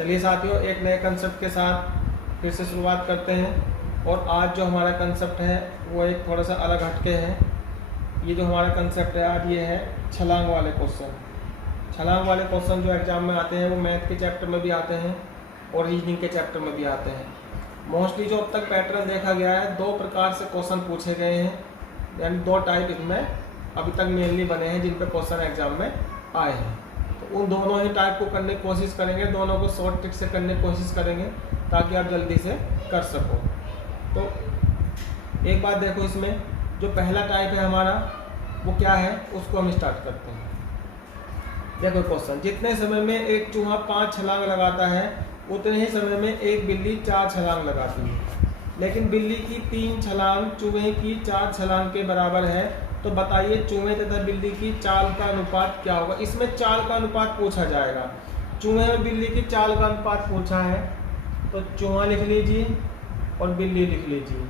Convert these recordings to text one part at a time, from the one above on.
चलिए साथियों, एक नए कंसेप्ट के साथ फिर से शुरुआत करते हैं। और आज जो हमारा कंसेप्ट है वो एक थोड़ा सा अलग हटके है। ये जो हमारा कंसेप्ट है आज ये है छलांग वाले क्वेश्चन। छलांग वाले क्वेश्चन जो एग्जाम में आते हैं वो मैथ के चैप्टर में भी आते हैं और रीजनिंग के चैप्टर में भी आते हैं। मोस्टली जो अब तक पैटर्न देखा गया है, दो प्रकार से क्वेश्चन पूछे गए हैं, यानी दो टाइप इसमें अभी तक मेनली बने हैं जिन पे क्वेश्चन एग्जाम में आए हैं। तो उन दोनों ही टाइप को करने की कोशिश करेंगे, दोनों को शॉर्ट ट्रिक से करने की कोशिश करेंगे ताकि आप जल्दी से कर सको। तो एक बात देखो, इसमें जो पहला टाइप है हमारा वो क्या है, उसको हम स्टार्ट करते हैं। देखो क्वेश्चन, जितने समय में एक चूहा 5 छलांग लगाता है उतने ही समय में एक बिल्ली 4 छलांग लगाती है, लेकिन बिल्ली की 3 छलांग चूहे की 4 छलांग के बराबर है। तो बताइए चूहे तथा बिल्ली की चाल का अनुपात क्या होगा। इसमें चाल का अनुपात पूछा जाएगा। चूहे और बिल्ली की चाल का अनुपात पूछा है तो चूहा लिख लीजिए और बिल्ली लिख लीजिए।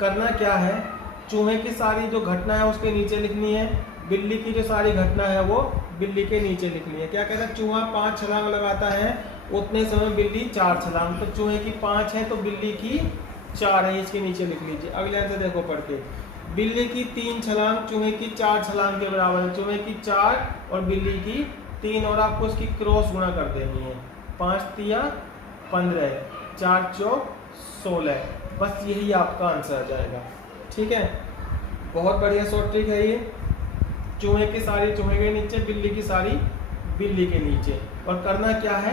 करना क्या है, चूहे की सारी जो घटना है उसके नीचे लिखनी है, बिल्ली की जो सारी घटना है वो बिल्ली के नीचे लिखनी है। क्या कहता है, चूहा 5 छलांग लगाता है उतने समय बिल्ली 4 छलांग। तो चूहे की 5 है तो बिल्ली की 4 है, इसके नीचे लिख लीजिए। अगले आंसर देखो पढ़ के, बिल्ली की 3 छलांग चूहे की 4 छलांग के बराबर है। चूहे की 4 और बिल्ली की 3 और आपको उसकी क्रॉस गुणा कर देनी है। 5 तिया 15, 4 चौक 16। बस यही आपका आंसर आ जाएगा। ठीक है, बहुत बढ़िया शॉर्ट ट्रिक है ये। चूहे की सारी चूहे के नीचे, बिल्ली की सारी बिल्ली के नीचे, और करना क्या है,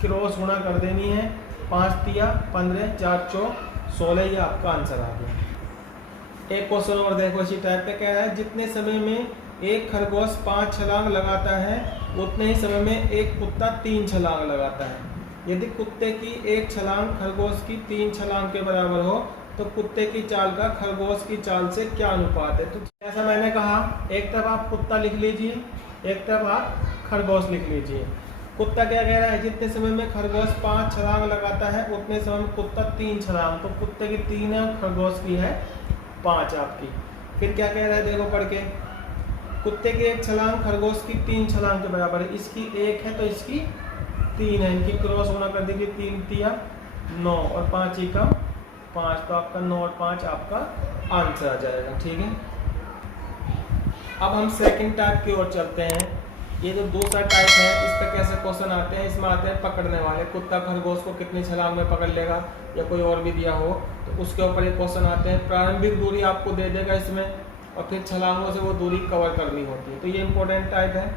क्रॉस गुणा कर देनी है। 5 तिया 15, 4 चौक 16, ये आपका आंसर आ गया। एक क्वेश्चन और देखो इसी टाइप पे, कह रहा है जितने समय में एक खरगोश 5 छलांग लगाता है उतने ही समय में एक कुत्ता 3 छलांग लगाता है। यदि कुत्ते की 1 छलांग खरगोश की 3 छलांग के बराबर हो तो कुत्ते की चाल का खरगोश की चाल से क्या अनुपात है। तो जैसा मैंने कहा, एक तरफ आप कुत्ता लिख लीजिए, एक तरफ आप खरगोश लिख लीजिए। कुत्ता क्या कह रहा है, जितने समय में खरगोश 5 छलांग लगाता है उतने समय में कुत्ता 3 छलांग। तो कुत्ते की 3 है और खरगोश की है 5 आपकी। फिर क्या कह रहा है देखो पढ़ के, कुत्ते की 1 छलांग खरगोश की 3 छलांग के बराबर है। इसकी 1 है तो इसकी 3 है, इनकी क्रॉस गुणा कर दीजिए। 3 तिया 9 और 5 ही का 5, तो आपका 9 और 5 आपका आंसर आ जाएगा। ठीक है, अब हम सेकंड टाइप की ओर चलते हैं। ये जो दूसरा टाइप है इस पर कैसे क्वेश्चन आते हैं, इसमें आते हैं पकड़ने वाले। कुत्ता खरगोश को कितनी छलांग में पकड़ लेगा या कोई और भी दिया हो तो उसके ऊपर ये क्वेश्चन आते हैं। प्रारंभिक दूरी आपको दे देगा इसमें और फिर छलांगों से वो दूरी कवर करनी होती है। तो ये इंपॉर्टेंट टाइप है।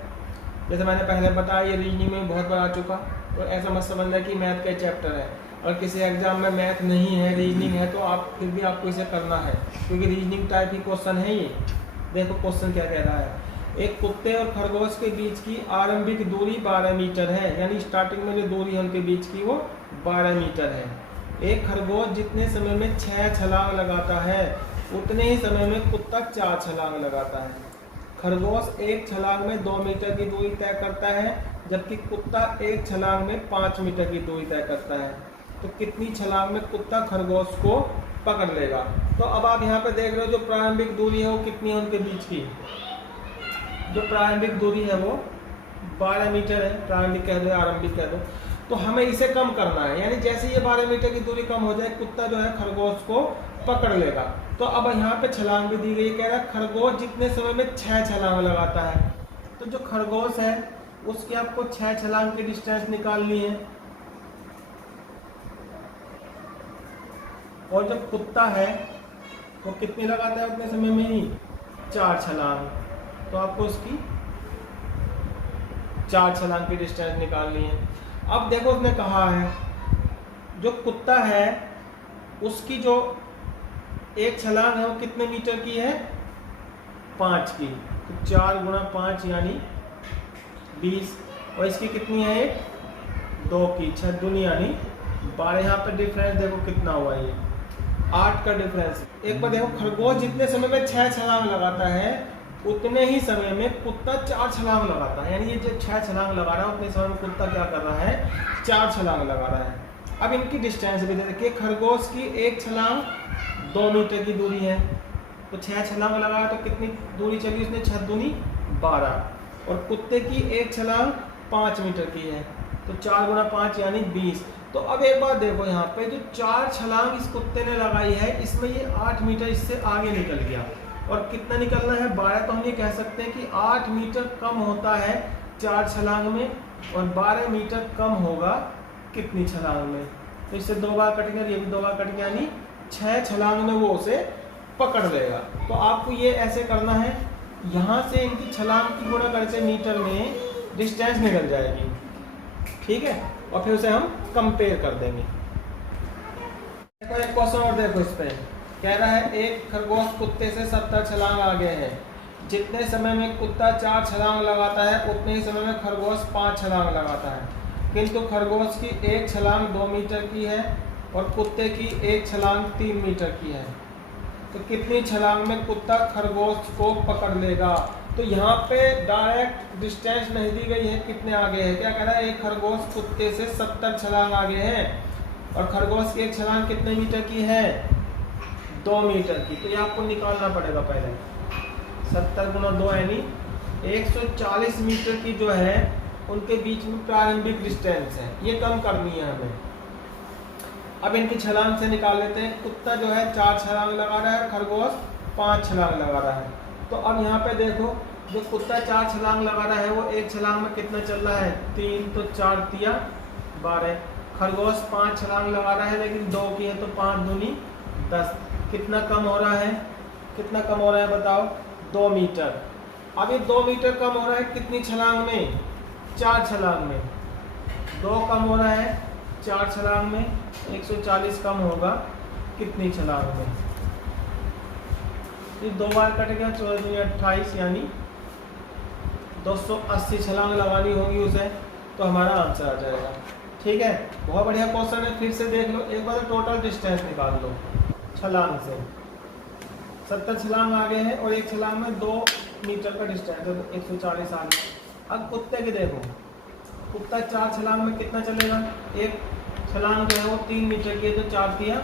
जैसे मैंने पहले बताया, ये रीजनिंग में बहुत बार आ चुका। तो ऐसा मत समझना कि मैथ का चैप्टर है और किसी एग्जाम में मैथ नहीं है, रीजनिंग है, तो आप फिर भी आपको इसे करना है क्योंकि रीजनिंग टाइप ही क्वेश्चन है ये। देखो क्वेश्चन क्या कह रहा है, एक कुत्ते और खरगोश के बीच की आरंभिक दूरी 12 मीटर है, यानी स्टार्टिंग में जो दूरी है उनके बीच की वो 12 मीटर है। एक खरगोश जितने समय में 6 छलांग लगाता है उतने ही समय में कुत्ता 4 छलांग लगाता है। खरगोश 1 छलांग में 2 मीटर की दूरी तय करता है जबकि कुत्ता 1 छलांग में 5 मीटर की दूरी तय करता है। तो कितनी छलांग में कुत्ता खरगोश को पकड़ लेगा। तो अब आप यहाँ पे देख रहे हो जो प्रारंभिक दूरी है वो कितनी है उनके बीच की। जो प्रारंभिक दूरी है वो 12 मीटर है, प्रारंभिक कह दो या आरंभिक कह दो। तो हमें इसे कम करना है, यानी जैसे ये 12 मीटर की दूरी कम हो जाए कुत्ता जो है खरगोश को पकड़ लेगा। तो अब यहाँ पे छलांग भी दी गई, कह रहा है खरगोश जितने समय में 6 छलांग लगाता है। तो जो खरगोश है उसकी आपको 6 छलांग की डिस्टेंस निकालनी है और जो कुत्ता है वो कितनी लगाता है उतने समय में ही 4 छलांग। तो आपको उसकी 4 छलांग की डिस्टेंस निकालनी है। अब देखो उसने कहा है जो कुत्ता है उसकी जो 1 छलांग है वो कितने मीटर की है, 5 की। तो 4 गुणा 5 यानी 20, और इसकी कितनी है 2 की, 6 दूनी यानी 12। यहाँ पे डिफरेंस देखो कितना हुआ, ये 8 का डिफरेंस। एक बार देखो, खरगोश जितने समय में 6 छलांग लगाता है उतने ही समय में कुत्ता 4 छलांग लगाता है, यानी ये जो 6 छलांग लगा रहा है उतने समय में कुत्ता क्या कर रहा है, 4 छलांग लगा रहा है। अब इनकी डिस्टेंस भी दे देखिए, खरगोश की 1 छलांग 2 मीटर की दूरी है, तो 6 छलांग लगाया तो कितनी दूरी चली उसने, 6 दूनी 12, और कुत्ते की 1 छलांग 5 मीटर की है, तो 4 गुना 5 यानी 20। तो अब एक बात देखो, यहाँ पे जो 4 छलांग इस कुत्ते ने लगाई है, इसमें ये 8 मीटर इससे आगे निकल गया। और कितना निकलना है 12। तो हम ये कह सकते हैं कि 8 मीटर कम होता है 4 छलांग में, और 12 मीटर कम होगा कितनी छलांग में। तो इससे 2 बार कट गया, ये भी 2 बार कट गया, यानी 6 छलांग में वो उसे पकड़ लेगा। तो आपको ये ऐसे करना है, यहाँ से इनकी छलांग की गुणा करके मीटर में डिस्टेंस निकल जाएगी, ठीक है, और फिर उसे हम कंपेयर कर देंगे। देखो एक क्वेश्चन और देखो, इस पे कह रहा है एक खरगोश कुत्ते से 70 छलांग आगे है। जितने समय में कुत्ता 4 छलांग लगाता है उतने ही समय में खरगोश 5 छलांग लगाता है, किंतु खरगोश की एक छलांग 2 मीटर की है और कुत्ते की एक छलांग 3 मीटर की है। तो कितनी छलांग में कुत्ता खरगोश को पकड़ लेगा। तो यहाँ पे डायरेक्ट डिस्टेंस नहीं दी गई है, कितने आगे है। क्या कह रहा है, एक खरगोश कुत्ते से 70 छलांग आगे है और खरगोश की एक छलांग कितने मीटर की है, 2 मीटर की। तो ये आपको निकालना पड़ेगा पहले। 70 गुना 2 यानी 140 मीटर की जो है उनके बीच में प्रारंभिक डिस्टेंस है, ये कम करनी है हमें। अब इनकी छलांग से निकाल लेते हैं। कुत्ता जो है 4 छलांग लगा रहा है, खरगोश 5 छलांग लगा रहा है। तो अब यहाँ पे देखो, जो कुत्ता 4 छलांग लगा रहा है वो एक छलांग में कितना चल रहा है, 3, तो 4 तिया 12। खरगोश 5 छलांग लगा रहा है लेकिन 2 की है, तो 5 दूनी 10। कितना कम हो रहा है, कितना कम हो रहा है बताओ, 2 मीटर। अब ये 2 मीटर कम हो रहा है कितनी छलांग में, 4 छलांग में। 2 कम हो रहा है 4 छलांग में, 140 कम होगा कितनी छलांग में। ये 2 बार कट गया, 14 दूनी 28, यानी 280 छलांग लगानी होगी उसे, तो हमारा आंसर आ जाएगा। ठीक है, बहुत बढ़िया क्वेश्चन है, फिर से देख लो एक बार, टोटल डिस्टेंस निकाल लो छलांग से। 70 छलांग आगे है और एक छलांग में 2 मीटर का डिस्टेंस है, तो 140 आगे। अब कुत्ते के देखो, कुत्ता 4 छलांग में कितना चलेगा, एक छलांग जो है वो 3 मीटर की है, तो 4 तिया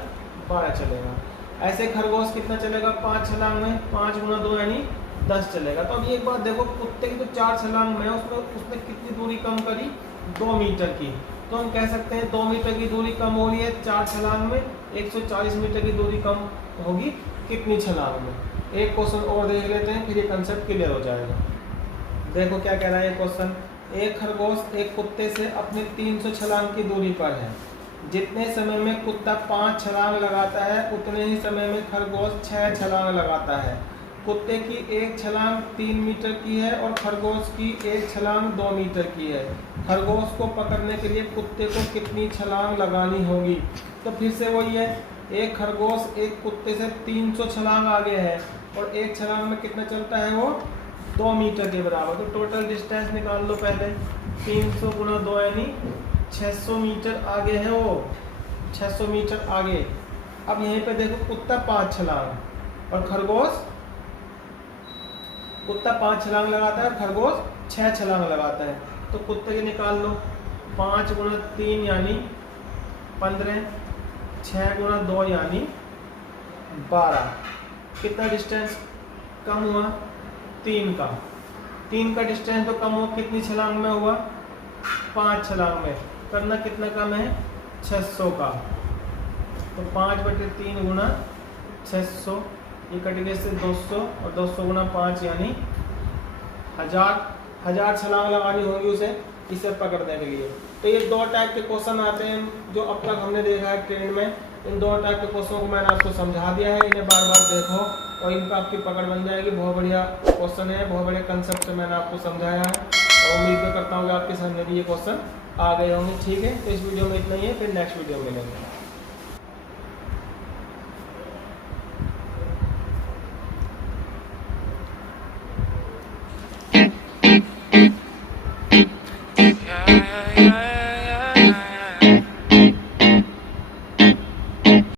12 चलेगा। ऐसे खरगोश कितना चलेगा, 5 छलांग में, 5 गुना 2 यानी 10 चलेगा। तो अब ये एक बात देखो, कुत्ते की तो 4 छलांग में उसने कितनी दूरी कम करी, 2 मीटर की। तो हम कह सकते हैं 2 मीटर की दूरी कम हो रही है 4 छलांग में, 140 मीटर की दूरी कम होगी कितनी छलांग में। एक क्वेश्चन और देख लेते हैं, फिर ये कंसेप्ट क्लियर हो जाएगा। देखो क्या कह रहा है ये क्वेश्चन, एक खरगोश एक कुत्ते से अपनी 300 छलांग की दूरी पर है। जितने समय में कुत्ता 5 छलांग लगाता है उतने ही समय में खरगोश 6 छलांग लगाता है। कुत्ते की एक छलांग 3 मीटर की है और खरगोश की एक छलांग 2 मीटर की है। खरगोश को पकड़ने के लिए कुत्ते को कितनी छलांग लगानी होगी। तो फिर से वही है, एक खरगोश एक कुत्ते से 300 छलांग आगे है और एक छलांग में कितना चलता है वो, 2 मीटर के बराबर। तो टोटल डिस्टेंस निकाल लो पहले, 300 गुना 2 यानी 600 मीटर आगे है वो, 600 मीटर आगे। अब यहीं पे देखो, कुत्ता 5 छलांग और खरगोश, कुत्ता 5 छलांग लगाता है और खरगोश 6 छलांग लगाता है। तो कुत्ते के निकाल लो, 5 गुना 3 यानी 15, 6 गुना 2 यानी 12। कितना डिस्टेंस कम हुआ, 3 का। 3 का डिस्टेंस तो कम हुआ, कितनी छलांग में हुआ, 5 छलांग में। करना कितना कम है, 600 का। तो 5/3 गुना 600, ये कट गए से 200 और 200 गुना 5 यानी 1000 छलांग लगानी होगी उसे इसे पकड़ने के लिए। तो ये 2 टाइप के क्वेश्चन आते हैं जो अब तक हमने देखा है ट्रेन में। इन 2 टाइप के क्वेश्चन को मैंने आपको समझा दिया है, इन्हें बार बार देखो और इनका आपकी पकड़ बन जाएगी। बहुत बढ़िया क्वेश्चन है, बहुत बढ़िया कंसेप्ट से मैंने आपको समझाया है और उम्मीद करता हूँ कि आपके सामने भी ये क्वेश्चन आ गए होंगे। ठीक है, तो इस वीडियो में इतना ही है, फिर नेक्स्ट वीडियो में मिलेंगे।